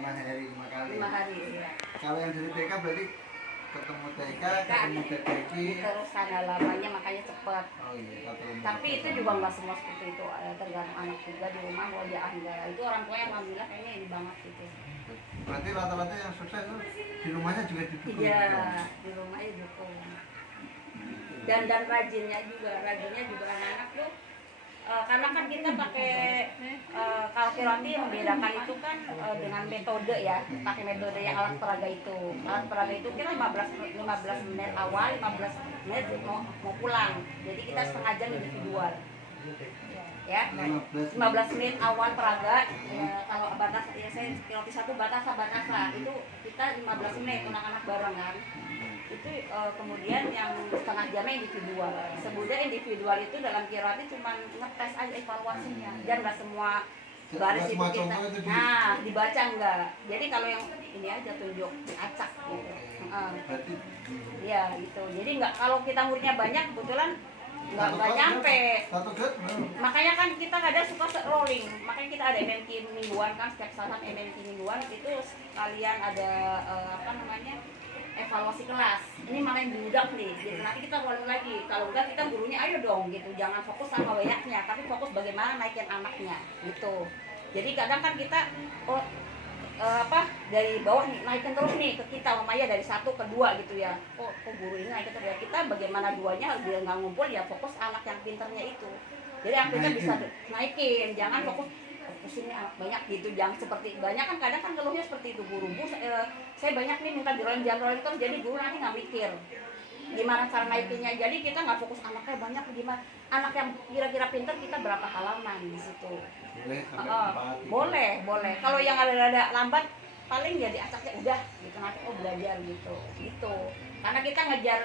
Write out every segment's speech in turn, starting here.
5 hari 5 kali. 5 hari ya. Kalau yang dari TK berarti ketemu TK, ketemu TK terus karena lamanya makanya cepat. Oh iya, tapi itu juga nggak semua seperti itu, tergantung anak juga di rumah mau dia enggak, itu orang tua yang alhamdulillah kayaknya ini banget gitu. Berarti rata-rata yang sukses itu di rumahnya juga didukung. Iya, di rumahnya didukung. Dan rajinnya juga anak-anak tuh karena kan kita pakai kalau Kiroti membedakan itu kan dengan metode ya, pakai metode yang alat peraga itu. Alat peraga itu kita 15 menit awal, 15 menit mau pulang. Jadi kita setengah jam individual. Ya, 15 menit awal peraga kalau batas ya saya Kiroti 1 batasa itu kita 15 menit anak-anak bareng kan. Itu kemudian yang setengah jamnya individual. Sebenarnya individual itu dalam Kiroti cuma ngetes aja evaluasinya dan nggak semua baris itu kita dibaca enggak. Jadi kalau yang ini aja tunjuk acak gitu. Iya gitu. Jadi nggak, kalau kita muridnya banyak kebetulan nggak nyampe. Makanya kan kita kadang suka rolling. Makanya kita ada MMQ mingguan kan, setiap saat MMQ mingguan itu sekalian ada evaluasi kelas. Ini mana yang budak nih, gitu. Nanti kita rolling lagi. Kalau enggak kita gurunya ayo dong gitu. Jangan fokus sama banyaknya, tapi fokus bagaimana naikin anaknya gitu. Jadi kadang kan kita dari bawah nih naikin terus nih ke kita, Maya dari 1 ke 2 gitu ya. Kok guru ini naikin terus ya, kita bagaimana duanya dia nggak ngumpul ya, fokus anak yang pinternya itu. Jadi akhirnya bisa naikin, jangan fokus ini anak banyak gitu, jangan seperti banyak kan kadang kan keluhnya seperti itu guru. Saya banyak nih minta di-rolling terus, jadi guru nanti nggak mikir gimana cara naikinnya. Jadi kita nggak fokus anaknya banyak gimana, anak yang kira-kira pinter kita berapa halaman di situ. Boleh. Kalau yang ada lambat paling jadi acaknya udah gitu, nanti belajar gitu. Karena kita ngejar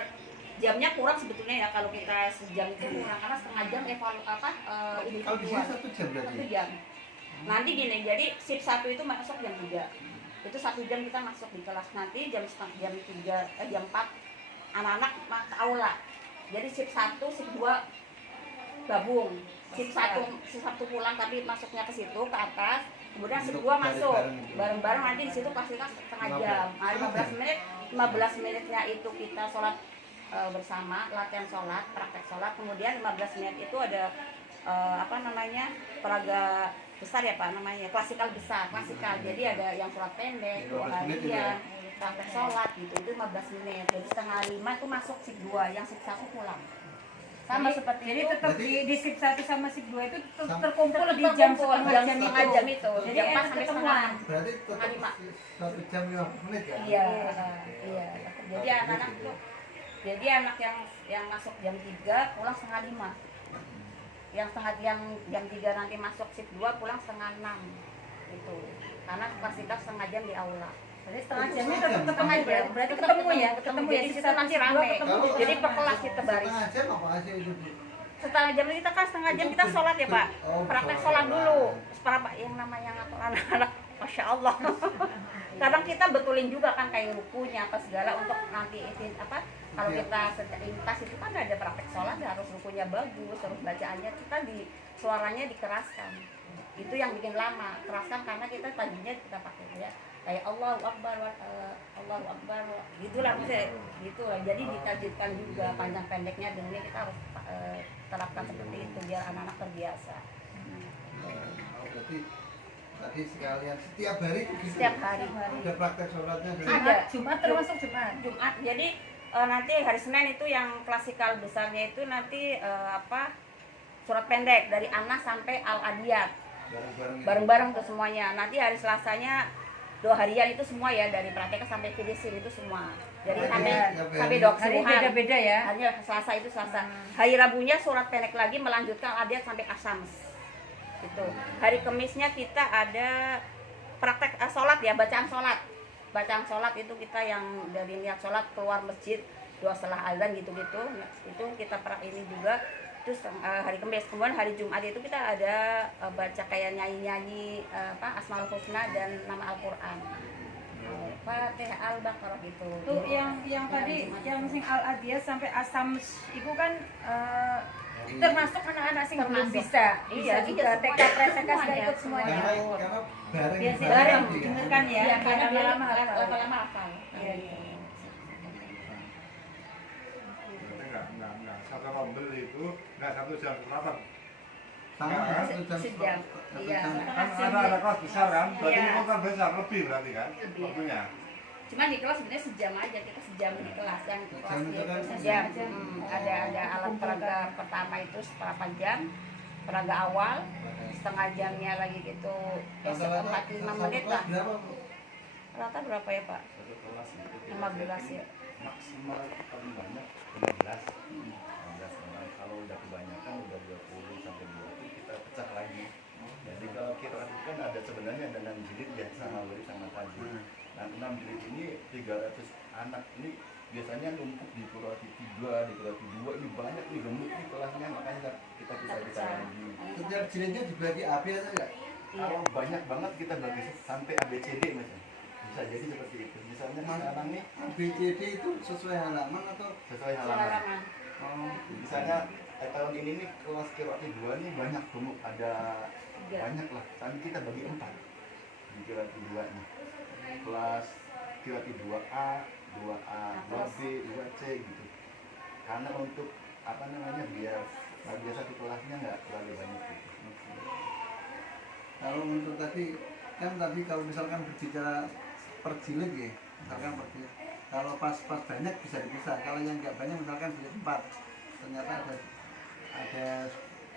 jamnya kurang sebetulnya ya, kalau kita sejam itu kurang karena setengah jam ini kalau di sini 1 jam berarti. 1 jam. Nanti gini, jadi shift 1 itu masuk jam 3. Itu 1 jam kita masuk di kelas, nanti jam 4 anak-anak ke aula. Jadi shift 1, shift 2 gabung. Shift 1 pulang tapi masuknya ke situ ke atas. Kemudian shift 2 masuk bareng-bareng, nanti di situ pasti setengah jam. 15 menitnya itu kita sholat bersama, latihan sholat, praktek sholat. Kemudian 15 menit itu ada peraga besar ya Pak namanya, klasikal besar, jadi ada yang sholat pendek, 2 harian, praktek sholat gitu, itu 15 menit. Jadi setengah 5 itu masuk shift 2, yang shift 1 pulang. Sama seperti jadi itu. Tetap di shift 1 sama shift 2 itu terkumpul di jam setengah jam itu. Jadi jam 4 sampai setengah. Berarti tetap 1 jam 15 menit kan? Iya. Jadi anak-anak tuh, jadi anak yang masuk jam 3 pulang setengah 5. Yang jam 3 nanti masuk shift 2 pulang setengah 6 itu, karena kapasitas setengah jam di aula. Jadi setengah jamnya tetap setengah jam, berarti ketemu ya Jadi situ nanti rame. Jadi per kelas kita baris. Setengah jam apa aja itu? Setengah jam kita kan setengah jam kita sholat ya Pak. Praktek sholat dulu. Separah yang namanya ngatur anak-anak, masya Allah. Kadang kita betulin juga kan kayak rukunya apa segala untuk nanti kalau kita lintas itu kan ada praktek sholat, harus rukunya bagus, terus bacaannya kita suaranya dikeraskan. Itu yang bikin lama, keraskan karena kita tadinya kita pakai ya kayak Allahu Akbar, gitulah maksudnya, gitulah. Jadi ditajidkan juga panjang pendeknya, dan ini kita harus terapkan seperti itu biar anak-anak terbiasa. Berarti tadi sekalian setiap hari begitu? Setiap hari. Ada praktek sholatnya? Ada. Jumat termasuk Jumat. Jadi nanti hari Senin itu yang klasikal besarnya itu nanti surat pendek dari Anas sampai Al-Adiyat. Bareng-bareng tuh semuanya. Nanti hari Selasanya 2 harian itu semua ya, dari praktek sampai finisir itu semua. Jadi sampai dok keseluruhan. Beda-beda ya. Hanya Selasa itu Selasa. Hari Rabunya surat pendek lagi melanjutkan Al-Adiyat sampai Asyams. Gitu. Hari Kemisnya kita ada praktek sholat ya, bacaan sholat itu kita yang dari niat sholat keluar masjid 2 setelah azan gitu-gitu, itu kita ini juga. Terus hari Kamis, kemudian hari Jumat itu kita ada baca kayak nyanyi-nyanyi Asmaul Husna dan nama Al-Quran, Fatihah, Al-Baqarah gitu. Tuh yang tadi yang sing Al-Adiyah sampai Asyams itu kan termasuk anak-anak sing belum Termasuk. bisa. Iya, juga iya, TK semuanya. PTK sudah Semuanya. ikut semuanya. karena bareng Biasanya bareng, gitu ya. dengarkan ya. Iya, karena dia lama-lama lama-lama hafal. Iya, iya. Berarti nggak satu rombel itu nggak 1 jam rapat. Sama Nggak, satu jam sejam. satu Iya, jam. Kan ada kelas besar kan, berarti Iya. ini kan besar lebih berarti kan Lebih. waktunya. Cuma di kelas sebenarnya sejam aja, kita sejam di kelas yang di kelas Sejam itu dia kan itu sejam. ada alat peraga pertama itu seperempat jam, peraga awal setengah jamnya lagi gitu ya Rata-rata 45 satu menit kelas lah. berapa, Bu? Rata berapa ya Pak? Satu kelas itu 15 ya. maksimal paling banyak 15 orang. Kalau udah kebanyakan udah 20 sampai 20 kita pecah lagi. Jadi kalau kita kan ada sebenarnya ada 6 jilid ya sama murid sama kaji. Nah 6 jilid ini 300 anak ini biasanya numpuk di Quraati 3, di Quraati 2 ini banyak nih gemuk nih kelasnya, makanya kita bisa lagi. Setiap jilidnya dibagi AB atau enggak? Kalau banyak banget kita bagi sampai ABCD misalnya. Bisa jadi seperti itu. Misalnya sekarang nih BCD itu sesuai halaman atau sesuai halaman. Halaman. oh, Misalnya tahun ini nih kelas Qiraati 2 nih banyak gemuk, ada Tiga. banyak lah. Tapi kita bagi 4 di Qiraati 2 nih. Kelas Qiraati 2A, 2A, 2B, 2C gitu. Karena untuk apa namanya biar satu kelasnya nggak terlalu banyak gitu. kalau untuk tadi kan tadi kalau misalkan berbicara per jilid ya, misalkan per jilid. Kalau pas banyak bisa dipisah. Kalau yang enggak banyak misalkan jilid 4, ternyata ada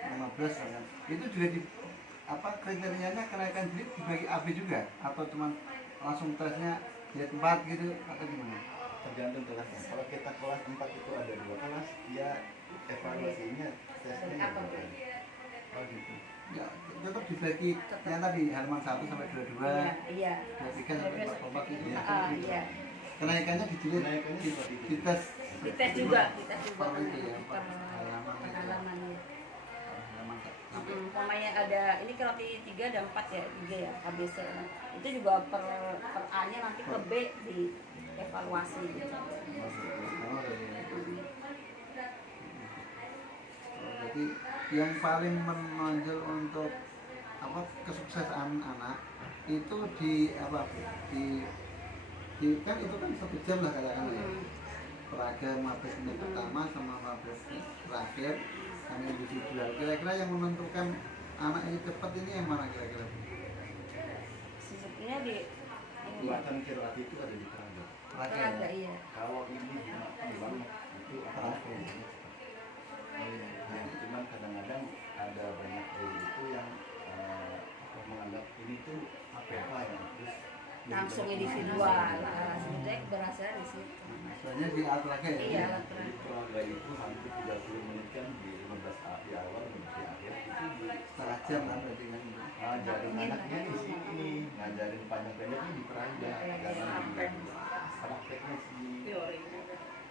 15 kan. Itu juga di apa kriterianya kenaikan jilid dibagi AB juga atau cuma langsung tesnya jilid 4 gitu atau gimana? Tergantung kelasnya. Kalau kita kelas 4 itu ada 2 kelas, ya evaluasinya tesnya ya 2 kali. Oh gitu. Ya, tetap dibagi yang tadi halaman 1 sampai 22, Iya. 23 sampai 24 itu. Iya. Kenaikannya di jilid Kenaikannya seperti itu. dites Dites juga Oh, itu ya, per halaman. halamannya. halaman sampai Umpamanya ada ini Qiraati 3 ada 4 ya, 3 ya ABC. Itu juga per A-nya nanti ke B di evaluasi gitu. Oh, iya. Jadi yang paling menonjol untuk apa kesuksesan anak itu di apa di kan itu kan 1 jam lah katakan ya. Peraga 15 menit pertama sama 15 menit terakhir sama individual. Kira-kira yang menentukan anak ini cepat ini yang mana kira-kira? Sisuknya di Kekuatan Qiraati itu ada di peraga. peraga iya. Kalau ini banget itu akan nah, cuman kadang-kadang ada banyak guru itu yang menganggap ini tuh apa ya terus Langsung individual. Sebetulnya berasal di situ. Soalnya di olahraga ya. Iya, jadi peraga itu hampir 30 menit kan di 15 di awal di akhir itu di Setengah jam kan berarti kan. ngajarin anaknya di sini, ngajarin panjang pendeknya di peraga, karena di prakteknya sih.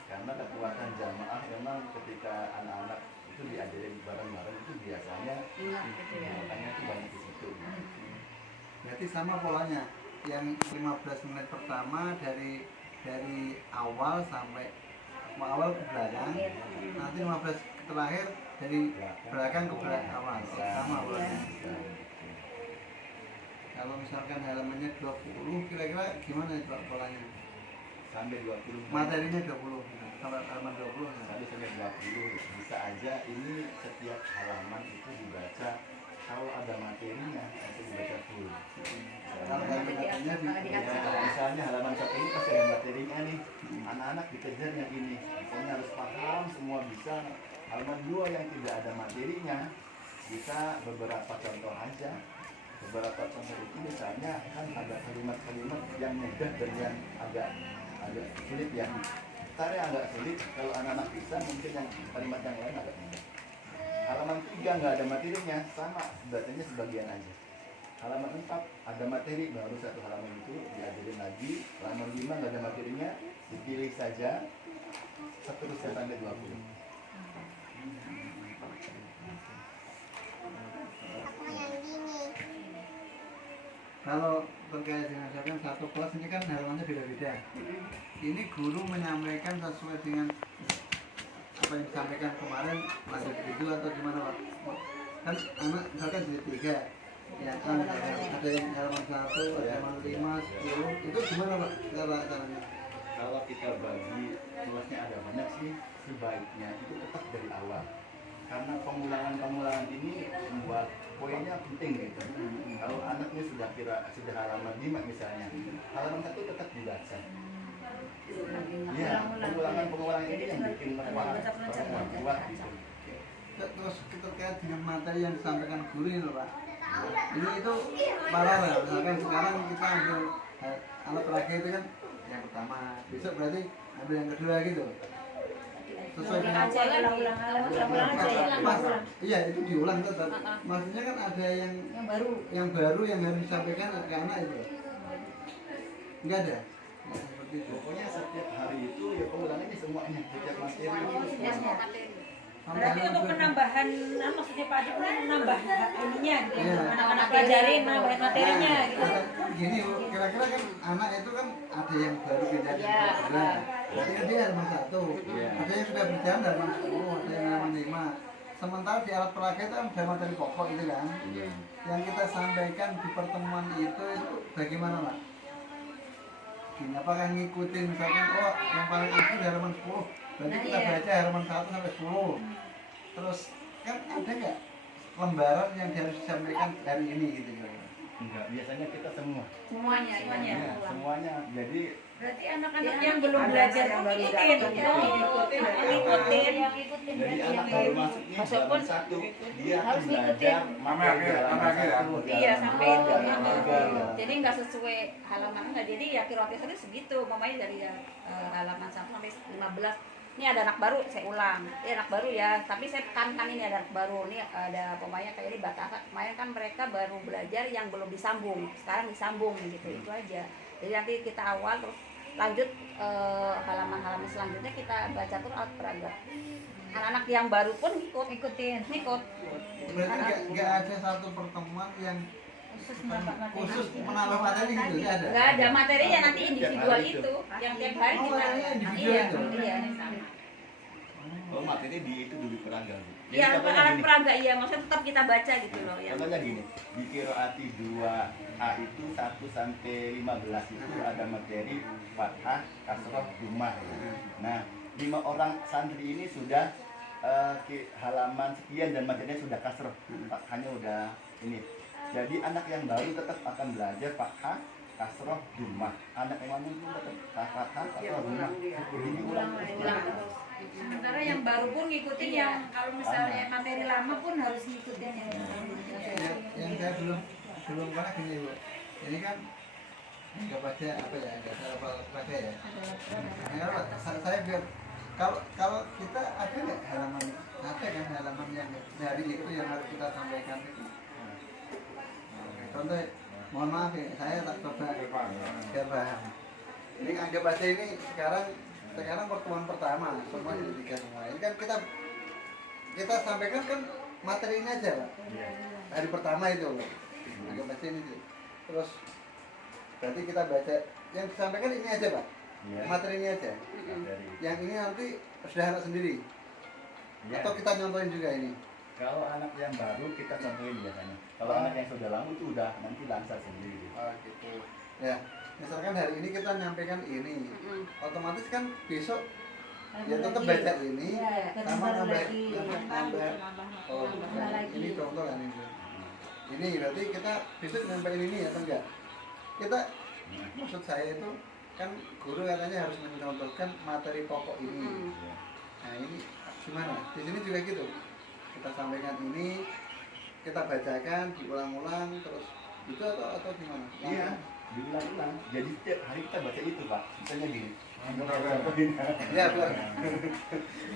Karena kekuatan jamaah memang ketika anak-anak itu diajarin bareng-bareng itu biasanya Ingat gitu ya. makanya itu banyak di situ. Berarti sama polanya. Yang 15 menit pertama dari awal sampai awal ke belakang. Nanti 15 terakhir dari belakang ke belakang awal. Sama polanya. Kalau misalkan halamannya 20 kira-kira gimana itu Pak, polanya? Sampai 20 Materinya 20 sampai halaman 20 ya. sampai 20 bisa aja ini setiap halaman itu dibaca, kalau ada materinya itu dibaca full. Kalau nggak ada materinya Ya, misalnya halaman 1 ini pasti ada materinya nih, anak-anak dikejar yang ini, pokoknya harus paham semua bisa. Halaman 2 yang tidak ada materinya bisa beberapa contoh aja. Beberapa contoh itu misalnya kan ada kalimat-kalimat yang mudah dan yang agak sulit ya. Ntar yang agak sulit kalau anak-anak bisa mungkin yang kalimat yang lain agak mudah. Halaman 3 nggak ada materinya, sama bacanya sebagian aja. Halaman 4 ada materi, baru 1 halaman itu diajarin lagi. Halaman 5 nggak ada materinya, dipilih saja seterusnya sampai 20. Kalau terkait dengan misalkan satu kelas ini kan halamannya beda-beda. Ini guru menyampaikan sesuai dengan apa yang disampaikan kemarin masih begitu atau gimana Pak? Kan anak misalkan jadi 3 ya kan ada yang halaman 1, ada halaman 5, 10 itu gimana Pak caranya? Kalau kita bagi luasnya ada banyak sih, sebaiknya itu tetap dari awal. Karena pengulangan ini membuat poinnya penting gitu. Kalau anaknya sudah halaman 5 misalnya, halaman 1 tetap dibaca. Ya, pengulangan ini yang bikin kuat gitu. Terus terkait dengan materi yang disampaikan guru ini loh Pak, ini itu paralel. Misalkan sekarang kita ambil alat peraga itu kan yang pertama, besok berarti ambil yang kedua gitu, sesuai dengan iya itu diulang tetap. Maksudnya kan ada yang baru yang harus disampaikan ke anak itu enggak ada. Nah, seperti itu. Pokoknya setiap hari itu ya pengulangannya semuanya, setiap materi itu. Berarti untuk penambahan, maksudnya Pak Adi menambah ininya gitu, Iya. anak-anak pelajarin, menambah materinya gitu. Gini Bu, kira-kira kan anak itu kan ada yang baru pindah di kedua, berarti kan dia halaman 1, ada yang sudah berjalan halaman 10, ada yang halaman 5. Sementara di alat peraga itu kan ada materi pokok itu kan, yang kita sampaikan di pertemuan itu bagaimana Pak? Gini, apakah ngikutin misalkan yang paling akhir di halaman 10, berarti kita baca halaman 1 sampai 10. Terus kan ada nggak lembaran yang harus disampaikan hari ini gitu kira-kira? Enggak, biasanya kita semuanya. semuanya. Jadi Berarti anak-anak yang belum belajar pun ngikutin. Jadi anak baru masuknya halaman 1, dia harus belajar Iya, sampai itu. ya. Jadi nggak sesuai halaman enggak. Jadi ya kira-kira segitu. Mamanya dari halaman 1 sampai 15. Ini ada anak baru, saya ulang. Ini anak baru ya, tapi saya tekankan ini ada anak baru. Ini ada pemainnya kayak ini batasan. Kemarin kan mereka baru belajar yang belum disambung. Sekarang disambung gitu. Itu aja. Jadi nanti kita awal terus lanjut halaman-halaman selanjutnya kita baca terus alat peraga. Anak-anak yang baru pun ikut. Berarti nggak ada satu pertemuan yang khusus menambah materi gitu, nggak ada? Nggak ada materinya, nanti individual itu yang tiap hari kita individual itu? iya. Oh, materi di itu dulu peraga. Jadi Iya, contohnya alat gini. peraga iya, maksudnya tetap kita baca gitu loh ya. Contohnya gini, di Qiraati 2A itu 1 sampai 15 itu ada materi Fathah, Kasroh, Dumah. Nah, 5 orang santri ini sudah halaman sekian dan materinya sudah kasroh. Fathahnya udah ini. Jadi anak yang baru tetap akan belajar Fathah, Kasroh, Dumah. Anak yang lain pun tetap Fathah, Kasroh, Dumah. Jadi diulang terus. Sementara yang baru pun ngikutin yang kalau misalnya materi lama pun harus ngikutin yang Yang saya belum pernah gini Bu, ini kan nggak baca apa ya, nggak salah baca ya. Saya biar kalau kita ada nggak halaman, ada kan halaman yang dari itu yang harus kita sampaikan itu. Contoh, mohon maaf ya, saya tak coba biar paham. Ini anggap aja ini sekarang pertemuan pertama, semua jadi 3 semua. Ini kan kita sampaikan kan materi ini aja Pak. Hari pertama itu Pak. Anggap aja ini sih. Terus berarti kita baca yang disampaikan ini aja Pak. Materi ini aja. Yang ini nanti sudah anak sendiri. Atau kita nyontohin juga ini. Kalau anak yang baru kita contohin biasanya. Kalau anak yang sudah lama itu udah nanti lancar sendiri. Oh gitu. Ya, misalkan hari ini kita nyampaikan ini, otomatis kan besok ya tetap baca ini, sama nambah. Oh, ini contoh kan ini. Ini berarti kita besok nyampein ini atau enggak? Kita maksud saya itu kan guru katanya harus mencontohkan materi pokok ini. Nah ini gimana? Di sini juga gitu. Kita sampaikan ini, kita bacakan, diulang-ulang terus itu atau gimana? Iya, diulang-ulang. Jadi setiap hari kita baca itu Pak. Misalnya gini. Ya benar.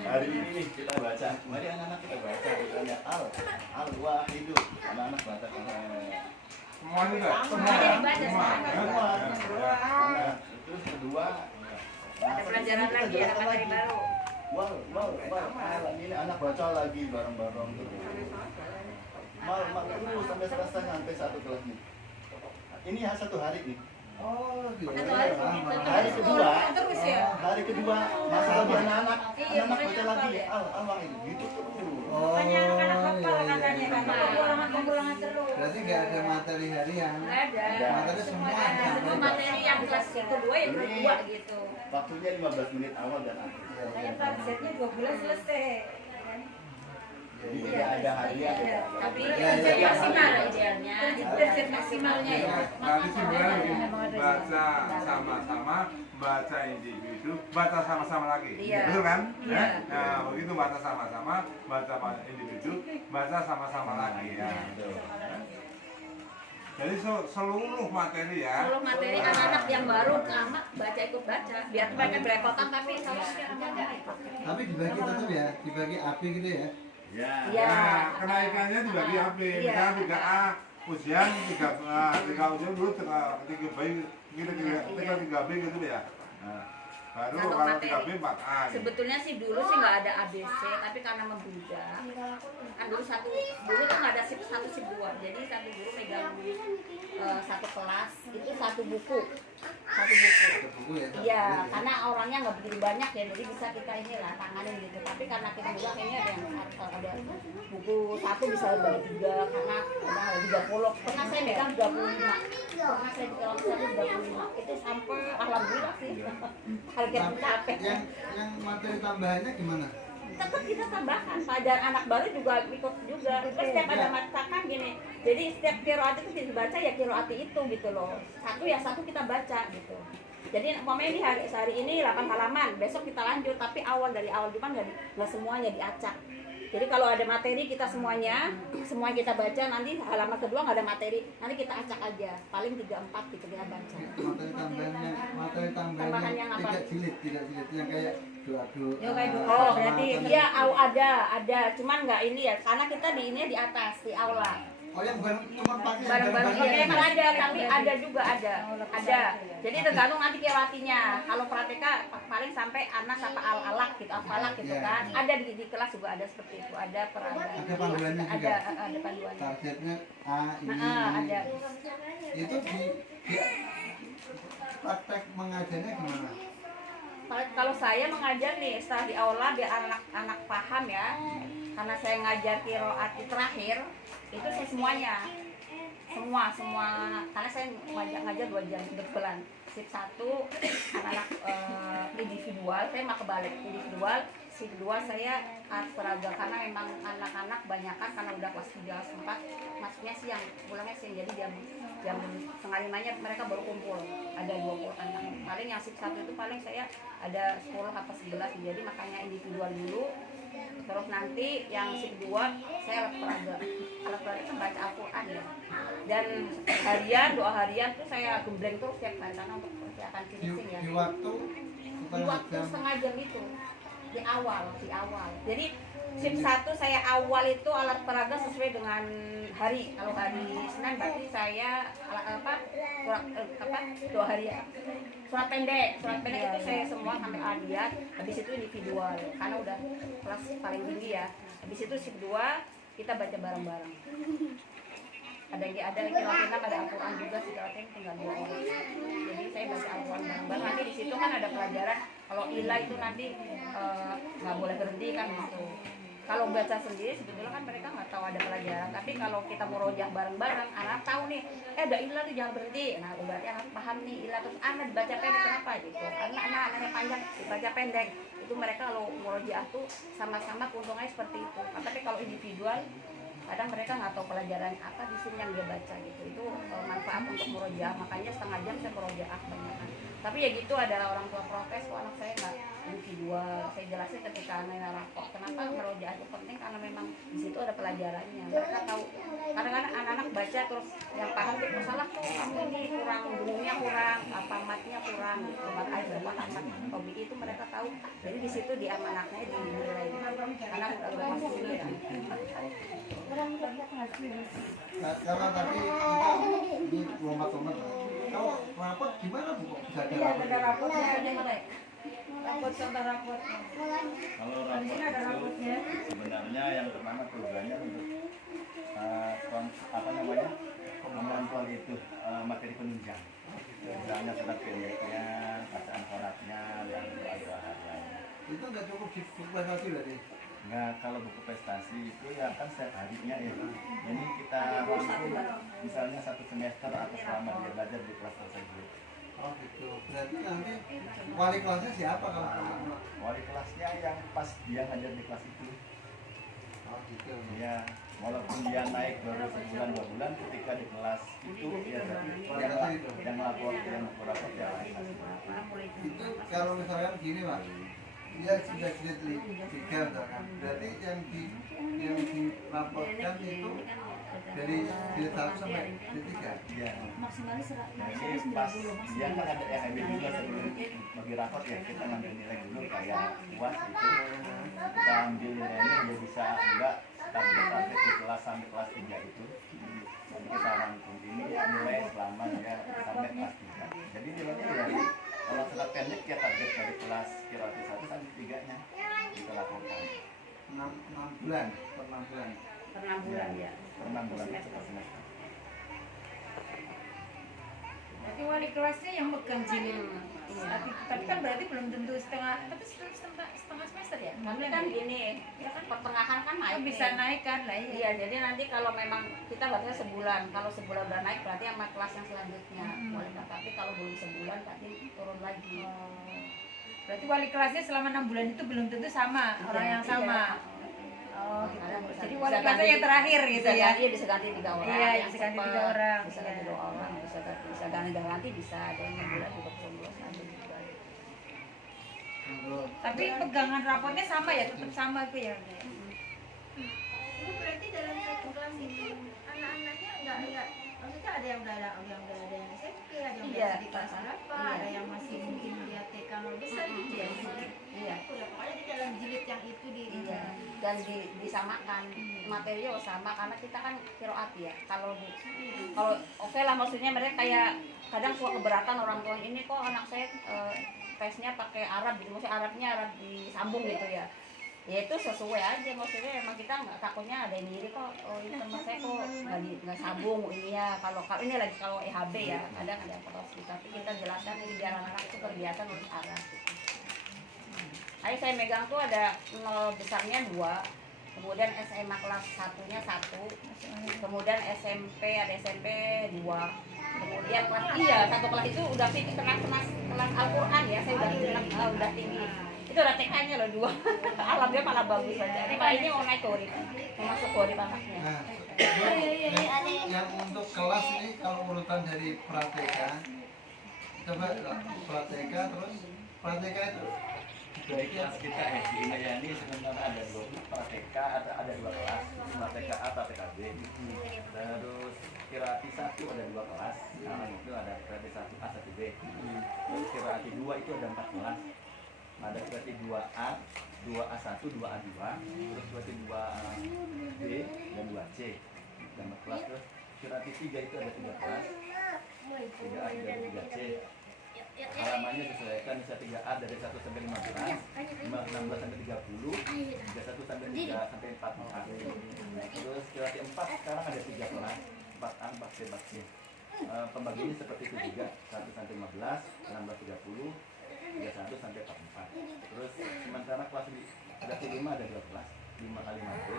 Hari ini nih kita baca. Mari anak-anak kita baca. Misalnya al-wahidu. Anak-anak baca. Semua juga. Semua. Terus kedua. Ada pelajaran lagi, ada materi baru. Wow, ini anak baca lagi bareng-bareng terus. Mal terus sampai selesai sampai 1 kelas nih. Ini ya 1 hari nih. Oh, gitu. Satu hari Paham, begitu, paham. Hari kedua, terus ya. hari kedua masuk lagi anak-anak, Iya, anak mulai baca lagi, hafal ya. al ini gitu terus. Oh, Makanya anak-anak hafal iya, iya, katanya iya. kan, pengulangan terus. Berarti nggak ada materi harian. Nggak ada. Materi semua Ada. Semua disampaikan. materi yang kelas kedua ya kelas 2 gitu. Waktunya 15 menit awal dan akhir. Iya, iya. Makanya targetnya 2 bulan selesai. Jadi Iya. tidak ada harian. Iya. Tapi Iya, target iya. maksimal idealnya. Target maksimalnya ya. Nanti sebenarnya baca sama-sama, baca individu, baca sama-sama lagi. Iya. Betul kan? Iya. Nah, begitu baca sama-sama, baca individu, baca sama-sama lagi ya. Betul. Jadi seluruh materi ya. Kalau materi anak-anak yang baru tamat baca ikut baca, biar mereka belepotan tapi kalau Tapi dibagi tetap ya, dibagi AB gitu ya. Ya. Iya. Nah, kenaikannya dibagi AB. Iya. Misalnya 3A ujian, 3 ujian dulu 3B, kita 3B gitu ya. Nah, baru Kalau kalau materi. 3B 4A. Gitu. sebetulnya sih dulu sih nggak ada ABC, tapi karena membludak kan dulu dulu tuh nggak ada sip 1 sip 2, jadi satu guru megang satu kelas itu satu buku. Satu buku ya. satu Iya, buku ya. karena orangnya nggak begitu banyak ya, jadi bisa kita inilah tanganin gitu. Tapi karena kita juga kayaknya ada yang ada buku satu bisa bagi 3 karena ada 30. Pernah saya megang 25. Pernah saya di kelas 25. Itu sampai alhamdulillah sih. Harga capek. Yang materi tambahannya gimana? Tetap kita tambahkan pelajaran anak baru juga ikut juga. Terus setiap ada mata kan gini, jadi setiap kiroat itu dibaca ya kiroati itu gitu loh, satu kita baca gitu. Jadi umpamanya di hari ini 8 halaman, besok kita lanjut, tapi dari awal cuma nggak semuanya diacak. Jadi kalau ada materi kita semuanya kita baca, nanti halaman kedua nggak ada materi, nanti kita acak aja, paling 3-4 gitu kita baca. Materi Tambahan tambahannya yang apa? tidak jilid yang kayak doa-doa. Ya, kayak doa. Oh berarti iya ada, cuman nggak ini ya, karena kita di ini di atas di aula. Oh yang bukan cuma pakai Bareng-bareng bareng-bareng ini ya? emang ada, tapi ada juga ada. Jadi tergantung nanti kiratinya. Kalau pratika paling sampai anak sampai al-alak gitu, al-falak gitu Iya. kan. Ada di kelas juga ada seperti itu, ada peraga. Ada panduannya juga? Ada panduannya. Targetnya A ini. Ada. Itu di praktek mengajarnya gimana? Kalau saya mengajar nih setelah di aula biar anak-anak paham ya. Karena saya ngajar kiroat terakhir, itu saya semuanya. Semua karena saya ngajar 2 jam kebetulan. Sip 1 anak-anak individual, saya mah kebalik individual. Sip 2 saya peraga karena memang anak-anak banyakan karena udah kelas 3, 4 masuknya siang, pulangnya siang, jadi jam 4:30-nya mereka baru kumpul, ada 20 anak. Paling yang sip 1 itu paling saya ada 10 atau 11, jadi makanya individual dulu. Terus nanti yang sip 2 saya alat peraga itu baca Al-Quran ya. Dan doa harian tuh saya gembleng terus setiap hari karena untuk persiapan finishing ya. Di waktu Di waktu setengah jam itu di awal. Jadi sip 1 saya awal itu alat peraga sesuai dengan hari. Kalau hari Senin berarti saya doa harian. Surat pendek itu saya semua sampai aliyat. Habis itu individual karena udah kelas paling tinggi ya. Habis itu sip 2 kita baca bareng-bareng. Ada kira-kira ada Al-Quran juga sih, kira-kira tinggal 2 orang. Jadi saya baca Al-Quran bareng-bareng. Nanti di situ kan ada pelajaran. Kalau ilah itu nanti nggak boleh berhenti kan gitu. Kalau baca sendiri sebetulnya kan mereka nggak tahu ada pelajaran. Tapi kalau kita murojaah bareng-bareng, anak tahu nih, ada ilah tuh jangan berhenti. Nah, berarti anak paham nih ilah, terus anak dibaca pendek kenapa gitu? Karena anak-anaknya panjang dibaca pendek. Itu mereka kalau murojaah tuh sama-sama keuntungannya seperti itu. Nah, tapi kalau individual kadang mereka nggak tahu pelajaran apa di sini yang dia baca gitu. Itu manfaat untuk murojaah, makanya setengah jam saya murojaah kebanyakan. Tapi ya gitu, ada orang tua protes kok anak saya nggak individual. Saya jelasin ketika anak rapor kenapa murojaah itu penting, karena memang di situ ada pelajarannya. Mereka tahu kadang-kadang anak-anak baca terus yang paham itu salah tuh, kamu ini kurang bunyinya kurang, apa matnya kurang gitu. Makanya berapa tamat hobi itu mereka tahu. Jadi di situ di anaknya dinilai karena udah masuk dulu ya. Kalau tadi kita ini lompat-lompat. Kalau rapot gimana Bu? Kok bisa ada Iya, rapot? ada rapotnya, ada rapot contoh rapotnya. Kalau Di sini ada rapor itu rapotnya. sebenarnya yang pertama programnya untuk mengontrol itu materi penunjang. Bisa misalnya surat pendeknya, bacaan sholatnya, dan doa-doa harian. Itu nggak cukup di buku prestasi berarti. Nah, kalau buku prestasi itu ya kan setiap harinya ya. Jadi kita rangkum misalnya 1 semester atau selama dia belajar di kelas tersebut. Oh gitu. Berarti nanti wali kelasnya siapa kalau Wali kelasnya yang pas dia ngajar di kelas itu. Oh gitu. Ya, walaupun dia naik baru sebulan 2 bulan, ketika di kelas itu ya yang lapor ya lain. Itu kalau misalkan gini Pak, dia sudah jilid 3 misalkan, berarti yang dilaporkan itu dari jilid 1 sampai jilid 3. Iya. Maksimalis Jadi pas dia kan ada EHB juga sebelum bagi rapor ya, kita ngambil nilai dulu kayak UAS gitu. Kita ambil nilainya dia bisa enggak target di kelas sampai kelas 3 itu. Jadi kita rangkum ini nilai selama dia sampai kelas 3. Jadi nilainya ya kalau surat pendek ya target dari kelas kirati 1 sampai 3-nya kita lakukan. 6 bulan per 6 bulan. Per 6 bulan ya. Per 6 bulan itu per semester. Berarti wali kelasnya yang megang jilid. Tapi kan berarti belum tentu setengah, tapi setengah semester ya? Tapi kan gini, ya kan pertengahan kan naik. Bisa nih. naik kan lah ya. Iya, jadi nanti kalau memang kita batasnya sebulan, kalau sebulan udah naik berarti sama kelas yang selanjutnya. Tapi kalau belum sebulan berarti turun lagi. Berarti wali kelasnya selama 6 bulan itu belum tentu sama orang yang sama. Oh gitu. Jadi wali kelasnya yang terakhir gitu ya. Iya, bisa ganti 3 orang. Iya, yang bisa ganti cepat, 3 orang. Bisa ganti 2 orang, bisa ganti bisa ada yang 6 bulan juga belum lulus ada juga. Tapi pegangan rapotnya sama ya, tetap sama itu ya. Itu berarti dalam satu kelas ini anak-anaknya enggak maksudnya ada yang udah ada yang SMP, ada yang Iya. udah di kelas berapa, Iya. ada yang masih mungkin dia TK mau besar gitu ya. Iya. Udah pokoknya di dalam jilid yang itu di Iya. Dan disamakan materinya sama karena kita kan kiroat ya. Kalau oke lah maksudnya mereka kayak kadang suka keberatan orang tua ini kok anak saya tesnya pakai Arab gitu, maksudnya Arab disambung gitu ya. Ya itu sesuai aja, maksudnya emang kita nggak takutnya ada yang diri kok, oh ini teman saya kok nggak sambung ini ya, kalau ini lagi kalau EHB ya kadang ada yang terus gitu, tapi kita jelaskan ini biar anak-anak itu terbiasa nulis Arab gitu. Ayo saya megang tuh ada 0 besarnya 2, kemudian SMA kelas 1-nya 1, kemudian SMP ada SMP 2, kemudian kelas satu kelas itu udah tinggi kelas Al-Quran ya, saya udah tinggi. Itu udah TK-nya loh 2. Alhamdulillah malah bagus aja. Ini Pak ini mau naik kori, mau masuk kori anaknya. Nah, yang untuk kelas ini kalau urutan dari prateka, coba prateka terus prateka itu Dari kelas kita di Inayani sebenarnya ada 2 prateka, ada 2 kelas, prateka A, prateka B. Terus kirati 1 ada 2 kelas, sekarang itu ada kirati 1A, 1B. Terus kirati 2 itu ada 4 kelas. Ada kirati 2A, 2A1, 2A2, terus kirati 2B dan 2C. Dan kelas terus kirati 3 itu ada 3 kelas, 3A dan 3C. Halamannya disesuaikan bisa 3A dari 1 sampai 15, 16 sampai 30, 31 sampai 3 sampai 4A. Terus kirati 4 sekarang ada 3 kelas, 4A, 4C, 4C. Pembagiannya seperti itu juga, 1 sampai 15, 16, 30, 31 sampai 44. Terus sementara kelas di kirati 5 ada 2 kelas, 5 kali 5B.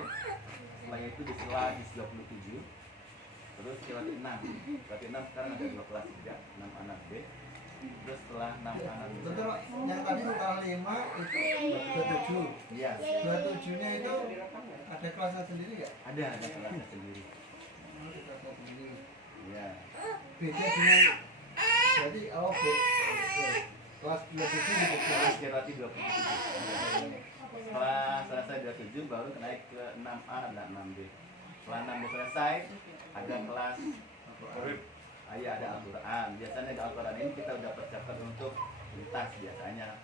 Setelah itu di sela di 27. Terus kirati 6, kirati 6 sekarang ada 2 kelas juga, 6 anak B. Terus setelah 6 anak B. betul Pak, yang tadi setelah 5 itu 27. Iya, 27-nya itu ada kelasnya sendiri nggak? ada kelasnya sendiri. Oh, ada kelasnya sendiri. Iya. Beda dengan jadi kelas 27 gitu. Kelas kirati 27. Setelah selesai 27 baru naik ke 6A dan 6B. Setelah 6B selesai ada kelas huruf. Iya ada Al-Quran. Biasanya di Al-Quran ini kita udah persiapkan untuk lintas biasanya.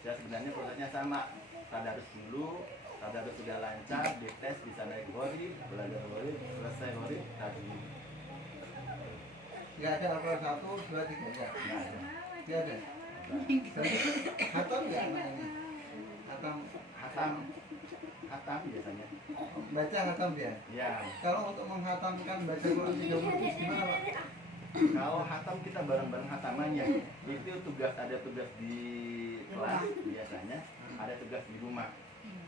Ya sebenarnya prosesnya sama. Tadarus dulu, tadarus sudah lancar, dites bisa naik gori, belajar gori, selesai gori, tadi. Nggak ada Al-Quran 1, 2, 3 ya? Nggak ada. Nggak ada. Jadi hatam nggak namanya? Hatam biasanya. Baca hatam dia. Ya. Kalau untuk menghatamkan baca Quran 30 juz gimana Pak? Kalau hatam kita bareng-bareng hatamannya. Itu ada tugas di kelas biasanya, ada tugas di rumah.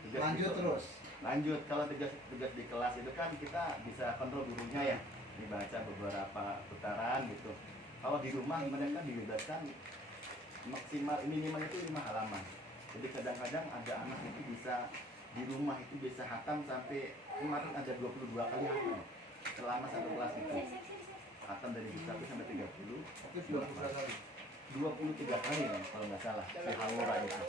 Tugas Lanjut di, terus. Lanjut, kalau tugas di kelas itu kan kita bisa kontrol gurunya ya, dibaca beberapa putaran gitu. Kalau di rumah mereka dibebaskan maksimal minimal itu 5 halaman. Jadi kadang-kadang ada anak itu bisa di rumah itu bisa hatam sampai kemarin ada 22 kali hatam selama satu kelas itu. Hatam dari 1 sampai 30. Oke, 22 kali. 23 kali ya, kalau nggak salah si Halora itu.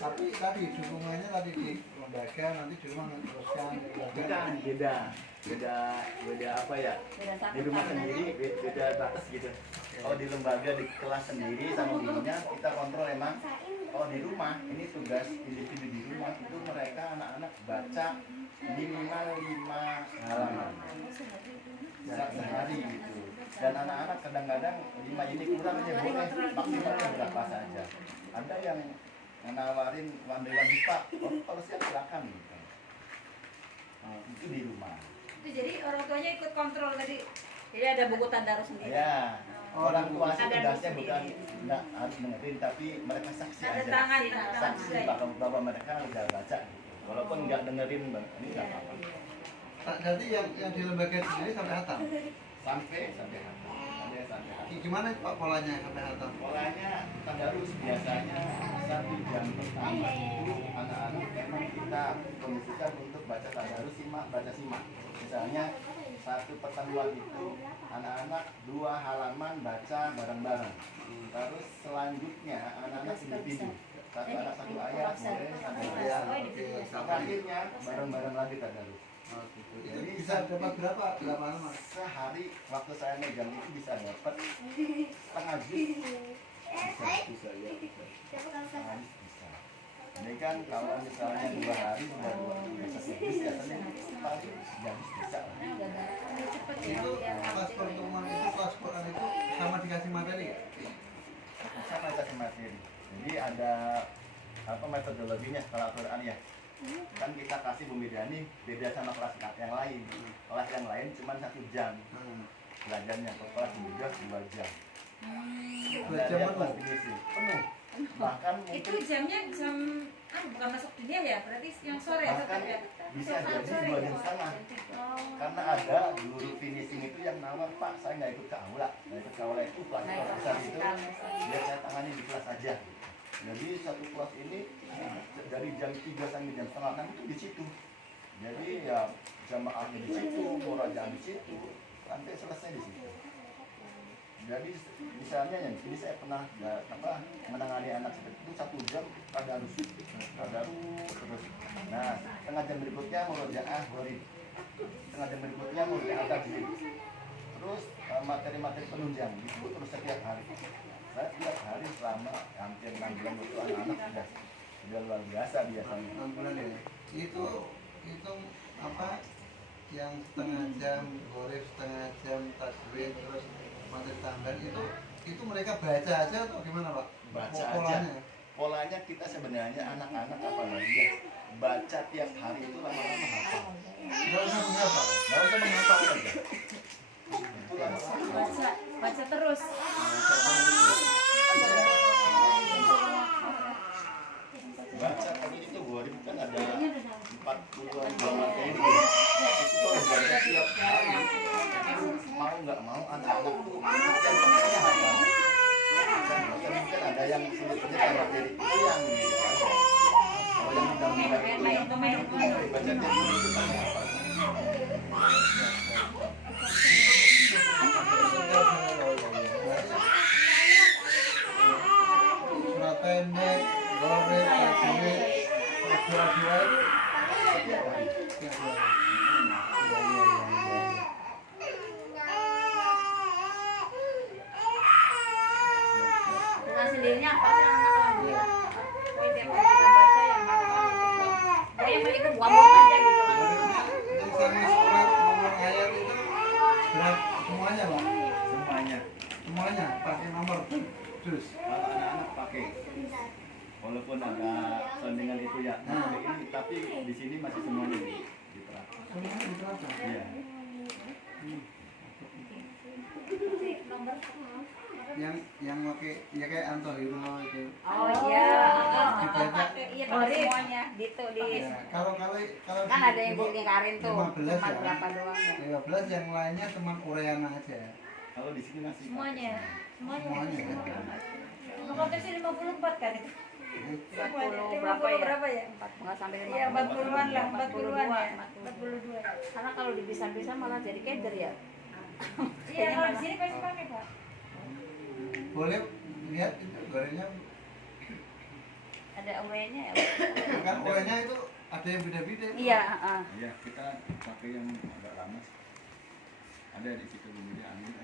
Tapi tadi dukungannya tadi di lembaga, nanti di rumah meneruskan di lembaga. Bukan, beda apa ya, di rumah sendiri beda batas gitu. Kalau di lembaga di kelas sendiri sama gurunya kita kontrol emang. Kalau di rumah ini tugas individu di rumah itu mereka anak-anak baca minimal 5 halaman sehari gitu. Dan anak-anak kadang-kadang 5 ini kurang aja, boleh maksimalnya berapa saja. Ada yang nawarin wandelan Pak, oh kalau siap silakan gitu. Itu di rumah. Itu jadi orang tuanya ikut kontrol tadi. Jadi ada buku tadarus sendiri. Ya, orang tua sih Ada tugasnya sendiri. bukan nggak harus dengerin, tapi mereka saksi Ada aja. tangan, Saksi bahwa mereka udah baca gitu. Walaupun nggak dengerin, ini nggak apa-apa. Jadi yang di lembaga sendiri sampai hatam. Sampai hatam. Sampai hatam. Gimana Pak polanya sampai hatam? Polanya tadarus biasanya 1 jam pertama itu anak-anak memang kita kondisikan untuk baca tadarus baca simak. Misalnya satu pertemuan itu anak-anak 2 halaman baca bareng-bareng. Terus selanjutnya anak-anak individu. Satu anak 1 ayat, boleh 1 ayat. Terakhirnya bareng-bareng lagi tadarus. Oh, gitu. Itu bisa dapat berapa lama? Sehari waktu saya megang itu bisa dapat setengah juz. Bisa ya. Setengah juz bisa. Ini kan kalau misalnya 2 hari sudah 2 bisa sedikit biasanya paling juz bisa lah. Itu kelas pertemuan itu, kelas Quran itu sama dikasih materi ya? Sama dikasih materi. Jadi ada apa metodologinya setelah Quran ya. Kan kita kasih pembedaan nih beda sama kelas yang lain. Kelas yang lain cuma 1 jam belajarnya, kelas juga 2 jam. Ada yang kelas ini sih penuh. Bahkan Itu mungkin jamnya jam bukan masuk dunia ya, berarti yang sore ya bahkan tetap ya. bisa jadi 2 jam setengah. Karena ada guru finishing itu yang nawar, Pak saya nggak ikut ke aula. Nggak ikut ke aula itu kelas besar itu biar saya tangani di kelas aja. Jadi satu kelas ini dari jam 3 sampai jam setengah 6 itu di situ. Jadi ya jamaahnya di situ, murajaah di situ, sampai selesai di situ. Jadi misalnya yang ini saya pernah menangani anak seperti itu 1 jam tadarus terus. Nah setengah jam berikutnya murajaah gharib, setengah jam berikutnya murajaah tajwid. Terus materi-materi penunjang itu terus setiap hari. Saya tiap hari selama hampir 6 bulan itu anak-anak sudah luar biasa biasanya. 6 bulan ya. Itu apa yang setengah jam gharib, setengah jam tajwid, terus materi tambahan itu mereka baca aja atau gimana Pak? Baca Polanya? aja. Polanya kita sebenarnya anak-anak apalagi ya baca tiap hari itu lama-lama hafal. Nggak usah menghafal. Nggak usah menghafal aja. Itu lama-lama. Baca terus. Baca tadi itu gharib kan ada 40-an materi. Itu kalau baca tiap hari itu mau nggak mau anak-anak tuh setiap baca hafal. Dan mungkin ada yang sebetulnya kayak materi itu yang gitu aja. Kalau yang udah mulai baca tiap hari itu kan hafal. Surat pendek, gharib, tajwid, dua-dua itu Setiap hari. tiap hari. Dengan sendirinya apa sih anak-anak? Poin yang kita baca yang hafal. Jadi yang itu buang-buang aja gitu lah. Misalnya surat nomor ayat itu semuanya Pak? Semuanya pakai nomor juz. Kalau anak-anak pakai, walaupun ada soundingan itu ya, ini tapi di sini masih semuanya diterapkan. Semuanya diterapkan. Iya. yang pakai ya kayak Anto Hero itu. Oh iya, Dibaca. iya pakai semuanya, gitu di. Ya, kalau Kan ada yang dilingkarin tuh, 15 cuma ya. berapa doang ya. 15 yang lainnya cuma urean aja. Kalau di sini masih Semuanya. Semuanya ya. Kalau sih 54 kan itu. 40 berapa berapa ya? ya? 4 enggak sampai 50. Iya 40-an lah, 40-an ya. 42. 42. Karena kalau dipisah-pisah malah jadi keder ya. Iya kalau di sini pasti pakai Pak. Boleh lihat itu gorengnya Ada urenya ya. kan gorengnya itu ada yang beda-beda. Iya, ya kita pakai yang agak lama sih. Ada di situ dulu dia ambil.